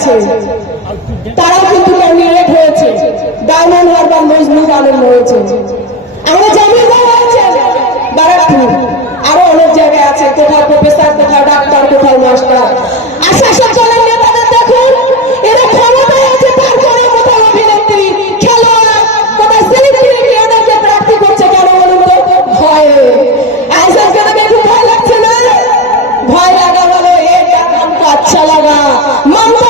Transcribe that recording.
আছে, তারাও কিন্তু ক্যান্ডিডেট হয়েছে, ডায়মন্ড হারবার মজনুর আলম হয়েছে, আমাদের জামিল ভাই হয়েছে বারাকপুর, আরো অনেক জায়গায় আছে, কোথাও প্রফেসর, কোথাও ডাক্তার, কোথাও মাস্টার। আশাসন চলেন নেতাদের দেখুন, এরা ক্ষমতায় আছে, তারপরে কোথাও অভিনেত্রী, খেলোয়াড়, কোথাও সেলিব্রিটি এদেরকে প্রার্থী করছে কেন বলুন তো? ভয়ে। আশাসনকে দেখে খুব ভয় লাগছে না? ভয় লাগা হলো এ আচ্ছা লাগা, মমতা